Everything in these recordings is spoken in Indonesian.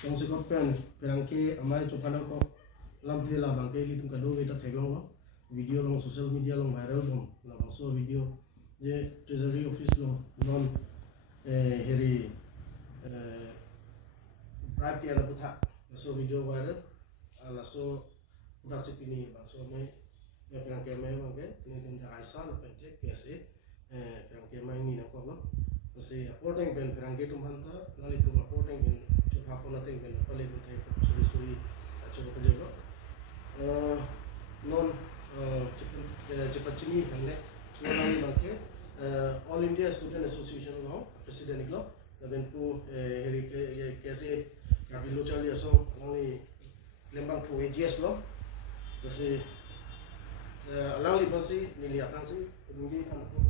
tong se ko pen perangke amai chopana ko lamthi la bangke li tum kado beta theglong lo video long social media long viral dom la so video je treasury office lo non heri bribe ya la putha so video viral la so udah sepini so mai ya perangke mai bangke ni sin tha aisa la pente kese perangke mai ni na ko lo se apporting ben perangke tum hanta nali tum apporting ben hapo nating ben pale ko tay suri acho ko jego non cepat chini hanne nani bangke all India Student Association lo president lo ben ko heri ke kese kabilo chali aso nani lembang ko AGS lo kasi alang li bansi nili akang si ngi kan ko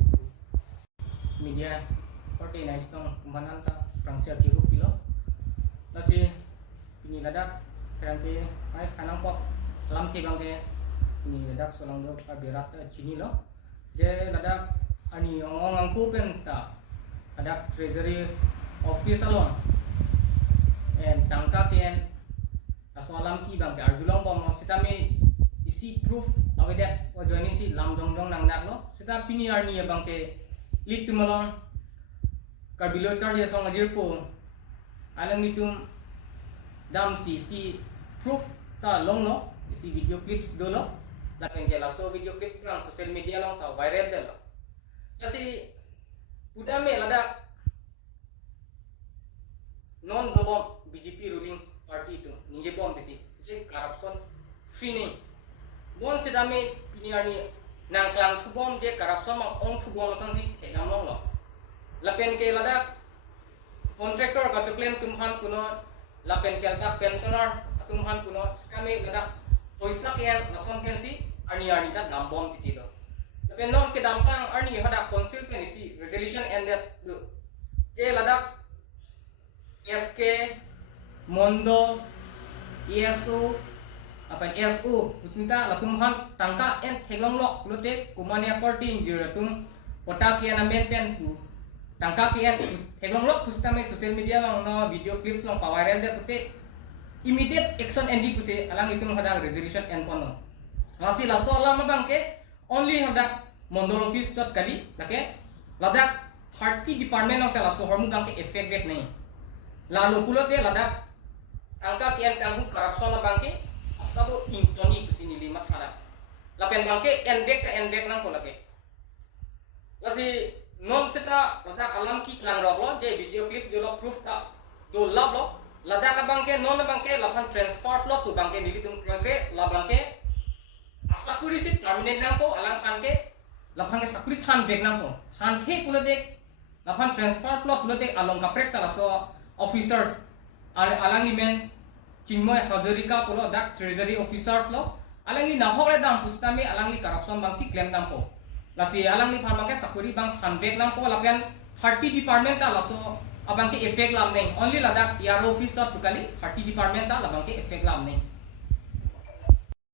media party na istong kumanan ta prangsia kiru pilo nasi ini ladak kerante ai kanang pok alamki bangke ini ladak solang do kabirat chini lo je ladak ani ongong angku penta ladak treasury office alon Tangka kian aso alamki bangke arjulong bom kita me isi proof awedak wajoni si lam dong nang nak lo kita pini arni bangke lit tumalong kabilo charge song ajir po alam itum dam si proof ta long no si video clips dolo lapen ke laso video clip nang social media long ta viral delo kasi udah me lada non gobom BJP ruling party itu nije bom titi je corruption free ni bon se dame piniani nang klang thubom je corruption mang ong thubom sang si thegam long lo lapen ke lada contractor ka claim tumhan kuno lapen ke lada pensioner tumhan kuno kami lada poisa kian nason pensi ani ta dambom titi do lapen non ke dampang ani hada council pen isi resolution ended do je lada SK Mondo ESU apa SU usinta lakumhan tangka en thelong lok lote kumania party jiratum kota kian amen pen tangka kian thelong lok pustame social media long no video clips long viral de pute immediate action NG puse alang itu hada resolution en pono lasi laso alam bangke only hada mondol office tot kali lake ladak 30 department ng laso hormu bangke effect vet nahi lalu pulote ladak tangka kian kanggu corruption na bangke asabo intoni kusini limat hada lapen bangke envek nang kolake lasi non seta ladak alamki keklang lo je video clip dolo proof ta do lab lo ladak bangke non bangke lapan transport lo tu bangke dili tum progre la bangke asakuri sit terminate nang ko alang bangke lapan ke sakuri than vek nang ko than he kulode lapan transport lo kulode along kaprek ta so officers alangi men chingmoy hazarika pulo dak treasury officers lo alangi nahore dam pustame alangi corruption bangsi claim dam po lasi alangi phamangke sakuri bang thanvek nam po lapian 30 department ta laso abangke effect lam nei only ladak yaro office ta tukali 30 department ta labangke effect lam nei